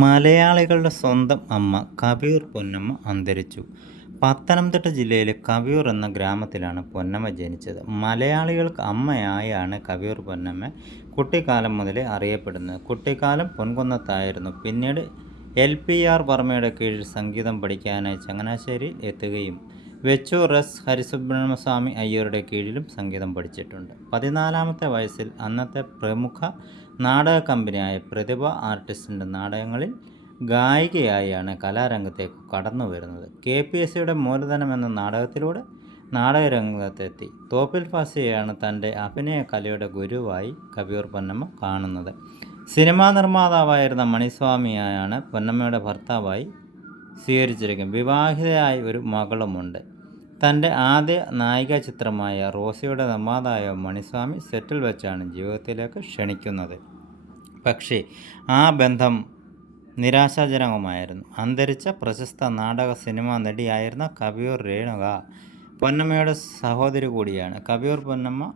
മലയാളികളുടെ സ്വന്തം അമ്മ കവിയൂർ പൊന്നമ്മ അന്തരിച്ചു. പത്തനംതിട്ട ജില്ലയിലെ കവിയൂർ എന്ന ഗ്രാമത്തിലാണ് പൊന്നമ്മ ജനിച്ചത്. മലയാളികൾക്ക് അമ്മയായാണ് കവിയൂർ പൊന്നമ്മ കുട്ടിക്കാലം മുതലേ അറിയപ്പെടുന്നത്. കുട്ടിക്കാലം പൊൻകുന്നത്തായിരുന്നു. പിന്നീട് എൽ പി ആർ വർമ്മയുടെ കീഴിൽ സംഗീതം പഠിക്കാനായി ചങ്ങനാശ്ശേരിയിൽ എത്തുകയും വെച്ചൂർ എസ് ഹരിസുബ്രഹ്മസ്വാമി അയ്യരുടെ കീഴിലും സംഗീതം പഠിച്ചിട്ടുണ്ട്. പതിനാലാമത്തെ വയസ്സിൽ അന്നത്തെ പ്രമുഖ നാടക കമ്പനിയായ പ്രതിഭ ആർട്ടിസ്റ്റിന്റെ നാടകങ്ങളിൽ ഗായികയായാണ് കലാരംഗത്തേക്ക് കടന്നു വരുന്നത്. കെ പി എസ് സിയുടെ മൂലധനം എന്ന നാടകത്തിലൂടെ നാടകരംഗത്തെത്തി. തോപ്പിൽ ഫാസിയെയാണ് തന്റെ അഭിനയ കലയുടെ ഗുരുവായി കവിയൂർ പൊന്നമ്മ കാണുന്നത്. സിനിമാ നിർമ്മാതാവായിരുന്ന മണിസ്വാമിയാണ് പൊന്നമ്മയുടെ ഭർത്താവായി സ്വീകരിച്ചിരിക്കുന്നത് വിവാഹിതയായ ഒരു മകളുമുണ്ട്. തന്റെ ആദ്യ നായിക ചിത്രമായ റോസിയുടെ നിർമ്മാതായ മണിസ്വാമി സെറ്റിൽ വെച്ചാണ് ജീവിതത്തിലേക്ക് ക്ഷണിക്കുന്നത്. പക്ഷേ ആ ബന്ധം നിരാശാജനകമായിരുന്നു. അന്തരിച്ച പ്രശസ്ത നാടക സിനിമാ നടിയായിരുന്ന കവിയൂർ രേണുക പൊന്നമ്മയുടെ സഹോദരി കൂടിയാണ്. കവിയൂർ പൊന്നമ്മ